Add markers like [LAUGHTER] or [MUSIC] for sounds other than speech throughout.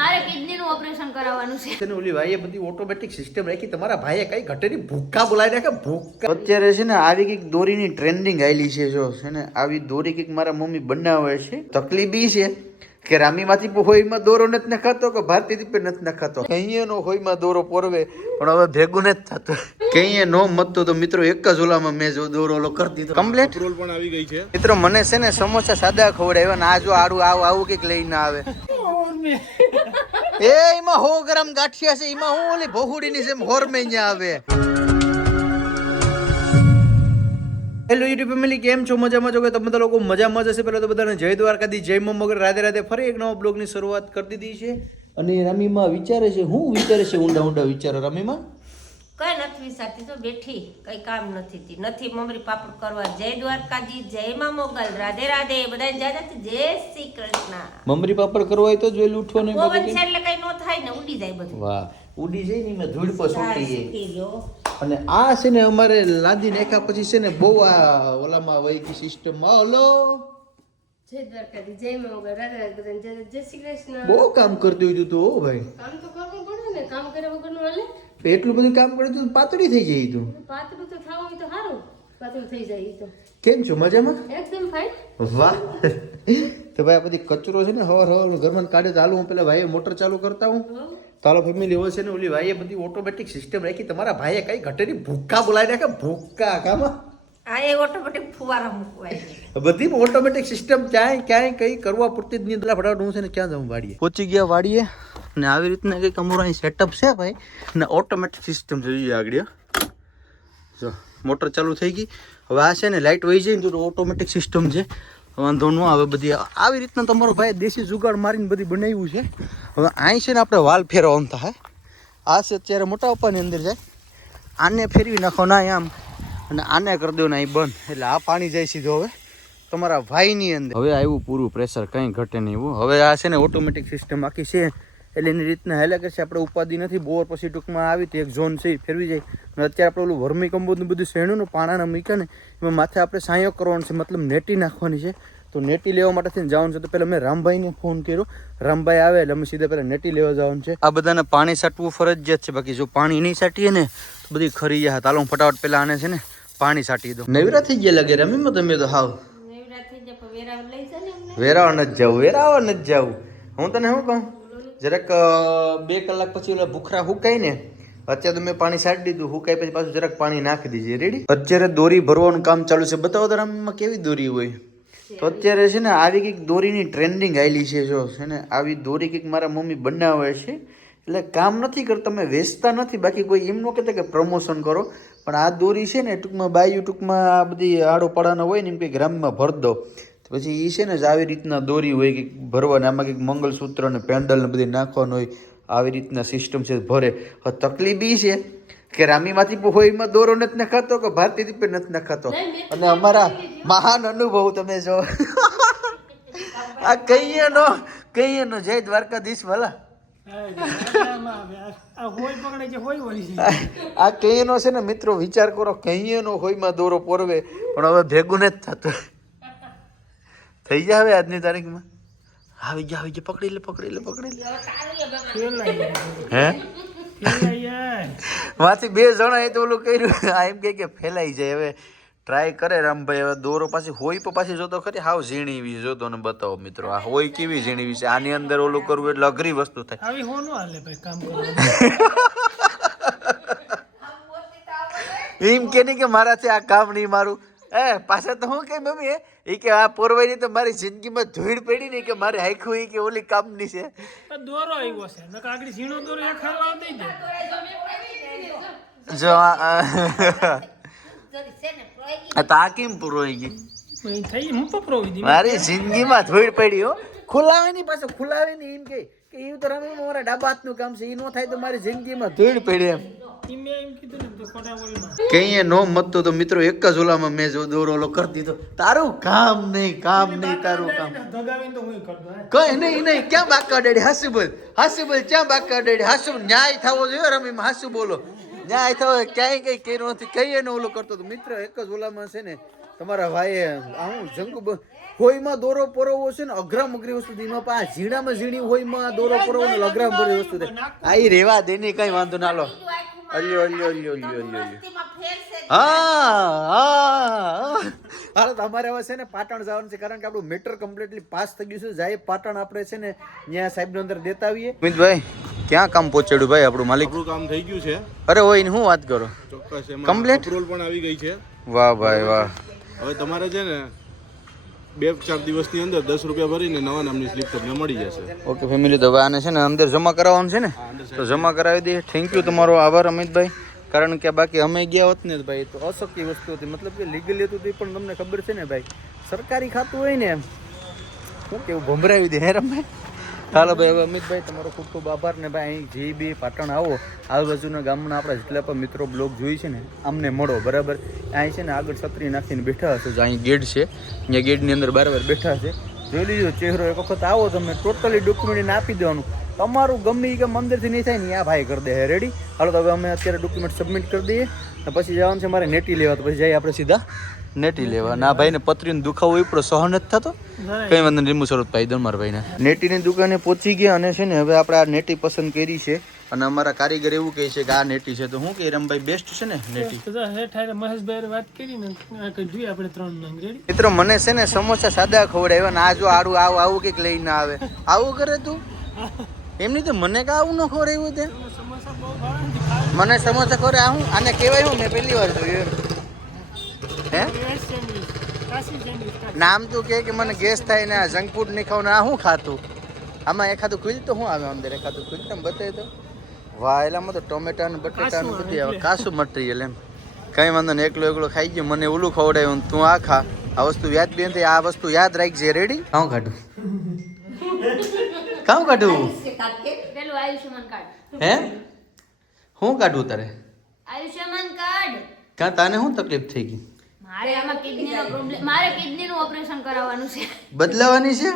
મારે કિડનીનું ઓપરેશન કરાવવાનું છે. તને ઓલી ભાઈએ બધી ઓટોમેટિક સિસ્ટમ રાખી. તમારા ભાઈએ કઈ ઘટેની ભૂક્કા બોલાવી નાખે ભૂક્કા અત્યારે છે ને આવી કંઈક દોરીની ટ્રેન્ડિંગ આવેલી છે જો. છે ને આવી દોરી કંઈક મારા મમ્મી બનાવે છે. તકલીફ છે કે રામીમાંથી હોઈમાં દોરો નથી નખાતો કે ભારતીય દીપે નથી નખાતો? કઈએ નો હોઈમાં દોરો પોરવે પણ હવે ભેગું નથી થતો. કઈએ નો મતતો તો મિત્રો એક જ ઓલામાં મેં જો દોરો ઓલો કરી દીધો. કમ્પ્લીટ રોલ પણ આવી ગઈ છે. મિત્રો મને છે ને સમોસા સાદા ખવડાવ્યા ને આ જો આડું આવું આવું કંઈક લઈને આવે. [LAUGHS] એ એમાં હો ગ્રામ ગાંઠિયા છે એમાં હું ઓલી ભોહુડીની જેમ હોર મહિના આવે. હેલો યુટ્યુબ ફેમિલી કેમ છો? મજામાં છો કે તમે બધા લોકો મજામાં જશે પહેલાં તો બધાને જય દ્વારકાથી જય મગર. રાધે રાધે ફરી એક નવા બ્લોગની શરૂઆત કરી દીધી છે. અને રમીમાં વિચારે છે હું વિચારે છે ઊંડા ઊંડા વિચારો રમીમાં? કઈ નથી વિચારતી. તો બેઠી કઈ કામ નથી તી. નથી મમરી પાપડ કરવા જય દ્વારકાજી જય માં મોગલ રાધે રાધે. બધા જય જય શ્રી કૃષ્ણ. મમરી પાપડ કરવા તો જોઈ લૂંટવો નહીં પવન છે એટલે કઈ નો થાય ને ઉડી જાય બધું. વાહ ઉડી જાય ને મેં ધૂળ પર છૂટી જાય. અને આ છે ને અમારે લાદી નાખ્યા પછી છે ને બહુ આ ઓલામાં વહી ગઈ સિસ્ટમમાં હલો? જય દ્વારકાજી જય મંગળ રાધે રાધે જય શ્રી કૃષ્ણ. બહુ કામ કરતી હોય તો હો ભાઈ. કામ તો કરવું ને કામ કર્યા વગરનું હાલે? એટલું બધું કામ કરે તો પાતળી થઈ જાય તું. પાતળું તો થાવ હોય તો સારું. પાતળું થઈ જાય તો. કેમ છો? મજામાં? એકદમ ફાઇન વાહ. તો ભાઈ આ બધી કચરો છે ને હવાર હવાર ઘરમાં કાઢે તો હાલું હું પેલા ભાઈએ મોટર ચાલુ કરતા હું. તાલો ફેમિલી હોય છે ને ઓલી ભાઈએ બધી ઓટોમેટિક સિસ્ટમ રાખી તમારા ભાઈએ કઈ ઘટેની ભૂક્કા બોલાવી નાખે ભૂક્કા કામાં? આ એ ઓટોમેટિક ફુવારા મૂકવાય બધી ઓટોમેટિક સિસ્ટમ ક્યાંય ક્યાંય કઈ કરવા પૂરતી જ નહીં. ફટાફટ હું છે ને ક્યાં જાઉં વાડીએ. પહોંચી ગયા વાડીએ. ને આવી રીતના કંઈક અમારું અહીં સેટઅપ છે ભાઈ. ને ઓટોમેટિક સિસ્ટમ છે જોઈએ આગળ જો મોટર ચાલુ થઈ ગઈ. હવે આ છે ને લાઇટ વહી જાય તો ઓટોમેટિક સિસ્ટમ છે. વાંધો ન આવે, બધી આવી રીતના તમારો ભાઈ દેશી જુગાડ મારીને બધી બનાવ્યું છે. હવે અહીં છે ને આપણે વાલ ફેરવવાનું થાય આ છે અત્યારે મોટા પપ્પાની અંદર જાય. આને ફેરવી નાખો ના આમ. અને આને કરી દો ને અહીં બંધ. એટલે આ પાણી જાય સીધો હવે. તમારા ભાઈની અંદર. હવે આવ્યું પૂરું પ્રેશર કંઈ ઘટે નહીં હવે આ છે ને ઓટોમેટિક સિસ્ટમ આખી છે. એટલે એની રીતના હેલે કરશે આપણે ઉપાધિ નથી બોર પછી ટૂંકમાં આવી તો એક ઝોન છે એ ફેરવી જાય. અને અત્યારે આપણે ઓલું વર્મી કંબોદનું બધું શેણું ને પાણાના મૂક્યા ને એમાં માથે આપણે સાયો કરવાનો છે મતલબ નેટી નાખવાની છે. તો નેટી લેવા માટે થઈને જવાનું છે તો પહેલાં મેં રામભાઈને ફોન કર્યો. રામભાઈ આવે એટલે અમે સીધા પહેલાં નેટી લેવા જવાનું છે. આ બધાને પાણી સાટવું ફરજિયાત છે બાકી જો પાણી નહીં સાટીએ ને તો બધી ખરી જાય. તાલો હું ફટાફટ પહેલાં આને છે ને પાણી સાટી દો નવરા થઈ ગયા લાગે રમીમાં તમે તો હાવ. નવરા થઈ જાય પણ વેરા લઈ જાય ને અમને વેરાવા નથી જવું વેરાવ નથી જવું હું તને શું કહું? જરાક બે કલાક પછી ઓલા ભૂખરા હુકાય ને અત્યારે તો મેં પાણી સાડી દીધું. હુકાય પછી પાછું જરાક પાણી નાખી દીજે રેડી અત્યારે દોરી ભરવાનું કામ ચાલુ છે. બતાવો તો આમાં કેવી દોરી હોય? તો અત્યારે છે ને આવી કંઈક દોરીની ટ્રેન્ડિંગ આવેલી છે જો. છે ને આવી દોરી કંઈક મારા મમ્મી બનાવે છે. એટલે કામ નથી કરતા, તમે વેચતા નથી. બાકી કોઈ એમ ન કહેતા કે પ્રમોશન કરો. પણ આ દોરી છે ને ટૂંકમાં બાયું ટૂંકમાં આ બધી આડો પડાનો હોય ને એમ કંઈક ગ્રામમાં ભર દો. પછી એ છે ને જ આવી રીતના દોરી હોય કંઈક ભરવાને આમાં કંઈક મંગલસૂત્ર ને પેન્ડલ ને બધી નાખવાનું હોય આવી રીતના સિસ્ટમ છે ભરે. તકલીફ એ છે કે રામીમાંથી હોઈમાં દોરો નથી નખાતો કે ભારતીય દીપે નથી નખાતો? અને અમારા મહાન અનુભવ તમે જો આ કહીએ નો કહીએ નો. જય દ્વારકાધીશ ભલા. આ કહીએનો છે ને મિત્રો વિચાર કરો કહીએનો હોઈમાં દોરો પોરવે પણ હવે ભેગું નથી થતું. થઈ જાય હવે આજની તારીખમાં? આવી ગયા આવી ગયા. પકડી લે પકડી લે પકડી લે. હે? માંથી બે જણા એ તો ઓલું કર્યું. આ એમ કે ફેલાઈ જાય. હવે ટ્રાય કરે રામભાઈ. હવે દોરો પાછી હોય તો પાછી જોતો ખરી. હાવ ઝીણીવી જોતો ને બતાવો મિત્રો આ હોય કેવી ઝીણીવી છે? આની અંદર ઓલું કરવું એટલે અઘરી વસ્તુ થાય. આવી હોનું હાલે ભાઈ કામ [LAUGHS] એમ કે નહીં કે મારાથી આ કામ નહીં મારું. એ પાછા તો હું કે મમ્મી એ કે આ પોરવાઈની તો મારી જિંદગીમાં ધૂળ પડી નહીં કે મારે હાઈખું એ કે ઓલી કામની છે. દોરો આવ્યો છે. નકર આગળ ઝીણો દોરો એક હારવા દઈ દે જો આ- આ. આ તો આ કેમ પૂરોઈ ગઈ? થઈ હું તો પ્રોવી દી મારી જિંદગીમાં ધૂળ પડી હો. ખુલાવે નહીં પાછો ખુલાવે નહીં એમ કે કે એવું તો રમી મારા ડાબા હાથનું કામ છે એ ન થાય તો મારી જિંદગીમાં ધૂળ પડી એમ. ને કઈએ નો મતતો તો મિત્રો એક જ ઓલામાં મેં જો દોરો ઓલો કરી દીધો. તારું કામ નહીં કામ નહીં, તારું કામ. કઈ નહીં નહીં, ક્યાં બાકા ડેડી હાસુ બોલ હાસુ બોલ ક્યાં બાકા ડેડી હાસુ, ન્યાય થવો જોઈએ રમીમાં, હાસુ બોલો. ન્યાય થવો ક્યાંય કઈ કર્યું નથી. કઈ એને ઓલું કરતો તો. મિત્ર એક જ ઓલામાં છે ને, તમારા ભાઈએ આવું જંગુ હોયમાં દોરો પરોવો છે ને અઘરામ અઘરી વસ્તુ. એમાં પા ઝીણામાં ઝીણી હોયમાં દોરો પરોવો ને અઘરામ ભરી વસ્તુ આ રેવા દે ને, કઈ વાંધો ના લો. અલ્યો અલ્યો અલ્યો અલ્યો અલ્યો અલ્યો. હા હા હાલો તમારે હવે છે ને પાટણ જવાનું છે કારણ કે આપણું મેટર કમ્પ્લીટલી પાસ થઈ ગયું છે. જાય પાટણ આપણે છે ને ત્યાં સાહેબ અંદર દેતા આવીએ. મિતભાઈ ક્યાં કામ પહોંચાડ્યું ભાઈ આપણું માલિક? આપણું કામ થઈ ગયું છે. અરે હોય ને હું વાત કરો? ચોક્કસ કમ્પ્લીટ રોલ પણ આવી ગઈ છે. વાહ ભાઈ વાહ. હવે તમારે છે ને બે ચાર દિવસની અંદર દસ રૂપિયા ભરીને નવા નામની સ્લીપ તમને મળી જશે. ઓકે ફેમિલી તો આને છે ને અંદર જમા કરાવવાનું છે ને? તો જમા. કરાવી દઈએ. થેન્ક યુ તમારો આભાર અમિતભાઈ. કારણ કે બાકી અમે ગયા હોત ને ભાઈ તો અશક્ય વસ્તુ હતી. મતલબ કે લીગલી હતું તે પણ તમને ખબર છે ને ભાઈ સરકારી ખાતું હોય ને એમ. શું કેવું ભમરાવી દે હે રમે ચાલો ભાઈ, હવે અમિતભાઈ, તમારો ખૂબ ખૂબ આભાર ને ભાઈ, અહીં જે બી પાટણ આવો, આજુબાજુના ગામના આપણા જેટલા પણ મિત્રો બ્લોગ જોઈ છે ને, અમને મળો, બરાબર? અહીં છે ને આગળ છત્રી નાખીને બેઠા હશે, જો અહીં ગેટ છે, અહીંયા ગેટની અંદર બરાબર બેઠા છે જોઈ લીધો, ચહેરો એક વખત આવો તમે ટોટલી ડોક્યુમેન્ટ આપી દેવાનું. તમારું ગમે એ મંદિરથી નહીં થાય ને આ ભાઈ કરી દે રેડી હાલો તો હવે અમે અત્યારે ડોક્યુમેન્ટ સબમિટ કરી દઈએ પછી જવાનું છે મારે નેટી લેવા, તો પછી જઈએ આપણે સીધા. નેટી લેવા. ના ભાઈ ભાઈને પથરીનો દુખાવો એ પણ સહન જ થતો. કઈ વાંધો નહીં લીંબુ ભાઈ પાઈ ભાઈ મારા ભાઈને. નેટીની દુકાને પહોંચી ગયા અને છે ને હવે આપણે આ નેટી પસંદ કરી છે. અને અમારા કારીગર એવું કહે છે કે આ નેટી છે. તો હું કે રમભાઈ બેસ્ટ છે ને નેટી? તો જા હેઠ હારે મહેશભાઈ વાત કરી ને જોઈએ આપણે ત્રણ મિત્રો મને છે ને સમોસા સાદા ખવડાવ્યા ને આ જો આડું આવું આવું કંઈક લઈને આવે. આવું કરે તું? એમની તો મને કા આવું ન ખવડાવ્યું તે? ને મને સમોસા ખવડે આવું આને કહેવાય હું? મેં પહેલી વાર જોયું હે? નામ તું કે કે મને ગેસ થાય ને આ જંક ફૂડ નહીં ખાવ ને આ શું ખાતું આમાં એખાદું ખુલ તો શું આવે અંદર? એખાદું ખુલ તમે બતાવી તો વાહ એલામાં તો ટોમેટા ને બટેટા ને બધી આવે. કાસું મટીરિયલ એમ. કઈ વાંધો ને એકલો એકલો ખાઈ ગયો. મને ઓલું ખવડાયું તું આ ખા. આ વસ્તુ યાદ બેન થઈ આ વસ્તુ યાદ રાખજે. રેડી કાં કાઢું? [LAUGHS] કાં કાઢું? હે? હું કાઢું તારે? આયુષ્યમાન કાર્ડ. કાં તાને શું તકલીફ થઈ ગઈ? મારે આમાં કિડનીનો પ્રોબ્લેમ મારે કિડનીનું ઓપરેશન કરાવવાનું છે. બદલાવાની છે?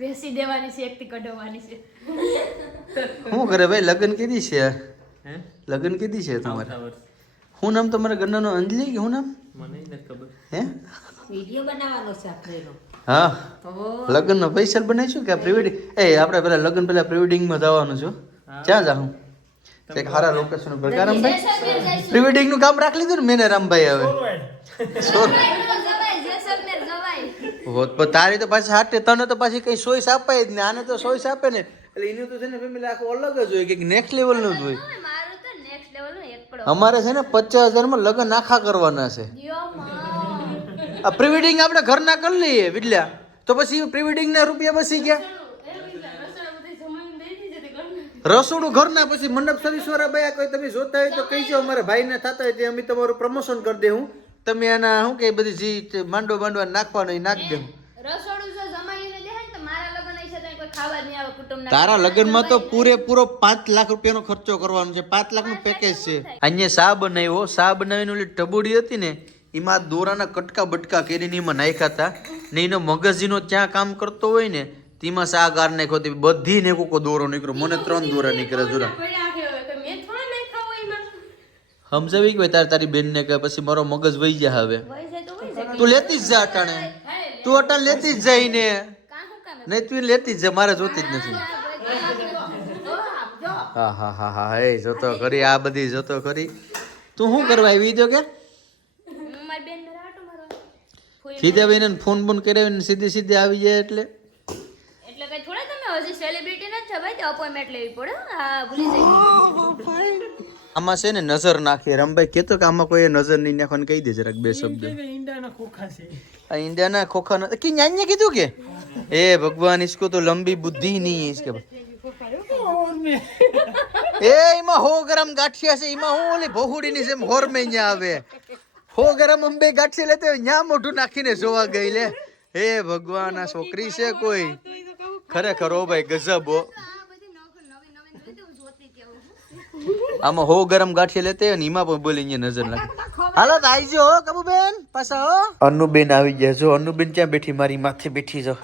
વેસી દેવાની છે એકથી કઢાવવાની છે. શું કરે ભાઈ લગ્ન કીધી છે? લગ્ન કીધી છે તમારે? હું નામ તમારા ઘરનાનો અંજલિ કે શું નામ? હે? વીડિયો બનાવવાનો છે આપણે હા. લગ્નનો પૈસા બનાવીશું કે પ્રીવેડિંગ એ આપણે પેલા લગ્ન પેલા પ્રીવેડિંગમાં જવાનું છું ક્યાં જાઉં? એક હારા લોકેશન ઉપર. કા રામભાઈ પ્રીવેડિંગનું? કામ રાખી લીધું ને મેને રામભાઈ હવે. હોત પણ તારી તો પાછી હાટે તને તો પાછી કઈ સોઈસ અપાય જ ને આને તો સોઈસ આપે ને એટલે એનું તો છે ને ફેમિલી આખું અલગ જ હોય કે નેક્સ્ટ લેવલનું જ હોય. નું અમારે છે ને પચાસ હજારમાં લગ્ન આખા કરવાના છે. માં આ પ્રિવેડિંગ આપણે ઘરના કરી લઈએ વિડલ્યા તો પછી પ્રીવેડિંગ ના રૂપિયા બસી ગયા રસોડું ઘરના પછી મંડપ સર્વિસ બયા કોઈ તમે જોતા હોય તો કહીજો અમારા ભાઈને થતા હોય તે અમે તમારું પ્રમોશન કરી દેવું તમે આના શું કે બધી જી માંડો માંડવા નાખવાનો એ નાખી દેવું તારા લગ્નમાં તો પૂરેપૂરો પાંચ લાખ રૂપિયાનો ખર્ચો કરવાનો છે પાંચ લાખનું પેકેજ છે. અહીંયા શા બનાવ્યો શા બનાવીને ઓલી ટબુડી હતી ને એમાં દોરાના કટકા બટકા કરીને એમાં નાખ્યા હતા. ને એનો મગજીનો ત્યાં કામ કરતો હોય ને તેમાં શા ગાર નાખ્યો તે બધી ને કોકો દોરો નીકળ્યો. મને ત્રણ દોરા નીકળ્યા જોરા સમજાવી કે તાર તારી બેન ને કે પછી મારો મગજ વહી જાય હવે? તો લેતી જ જા અટાણે. તું અટાણ લેતી જ જાય ને નહીં તું લેતી જ જા મારે જોતી જ નથી. હા હા હા હા એ જોતો ખરી આ બધી જોતો ખરી. તું શું કરવા આવી તો કે? મારી ને ફોન બોન કરાવીને સીધી સીધી આવી જાય એટલે? સેલિબ્રિટી ન છે ભાઈ તો અપોઇન્ટમેન્ટ લેવી પડે હા. ભૂલી જઈ આમાં છે ને નજર નાખીએ. રમભાઈ કેતો કે આમાં કોઈ નજર નહીં નાખવાનું કહી દે જરાક બે શબ્દ. ઈંડાના ખોખા છે. આ ખોખા ના કીધું કે? એ ભગવાન ઇસકો તો લંબી બુદ્ધિ નહીં ઇસકે એ એમાં હો ગરમ ગાંઠિયા છે એમાં હું ઓલી ભોહુડીની જેમ હોર મે આવે. હો ગરમ અંબે ગાંઠિયા લેતે ન્યા મોઢું નાખીને જોવા ગઈ લે. હે ભગવાન આ છોકરી છે કોઈ? ખરેખર ઓ ભાઈ ગજબ હો. [LAUGHS] આમાં હો ગરમ ગાંઠિયા લેતે અને એમાં પણ બોલી અહીંયા નજર નાખે હાલો તો આવી હો કબુબેન પાછા હો. અનુબેન આવી ગયા. જો અનુબેન ક્યાં બેઠી? મારી માથે બેઠી જો.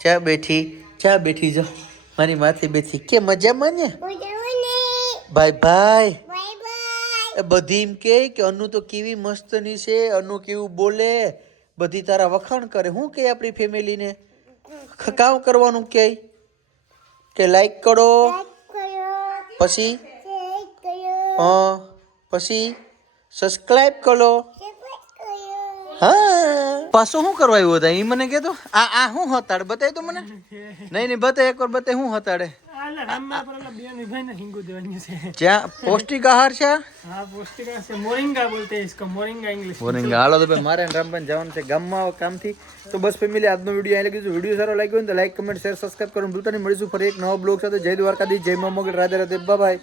ચા બેઠી? ચા બેઠી જો? મારી માથે બેઠી. કે મજામાં ને ભાઈ ભાઈ. એ બધી એમ કે કે અનુ તો કેવી મસ્તની છે અનુ કેવું બોલે. બધી તારા વખાણ કરે. હું કે આપણી ફેમિલીને કામ કરવાનું કે કે લાઈક કરો? પછી? હા, પછી સબસ્ક્રાઇબ કરો. હા. પાછું શું કરવા આવ્યું હતા? એ મને કહેતો, આ આ શું હતાડે? બતાવી તો મને. નહીં નહીં, બતાય, એકવાર બતાય શું હતાડે? આહાર છે? મારે રામભાઈ જવાનું છે ગામમાં કામથી. તો બસ ફેમિલી આજનો વીડિયો અહીં લગી વીડિયો સારો લાગ્યો હોય તો લાઈક કમેન્ટ શેર સબસ્ક્રાઈબ કરો ભૂલતા નહીં. મળીશું ફરી એક નવો બ્લોગ સાથે. જય દ્વારકા જય મા મોગલ. રાધે રાધે. બાય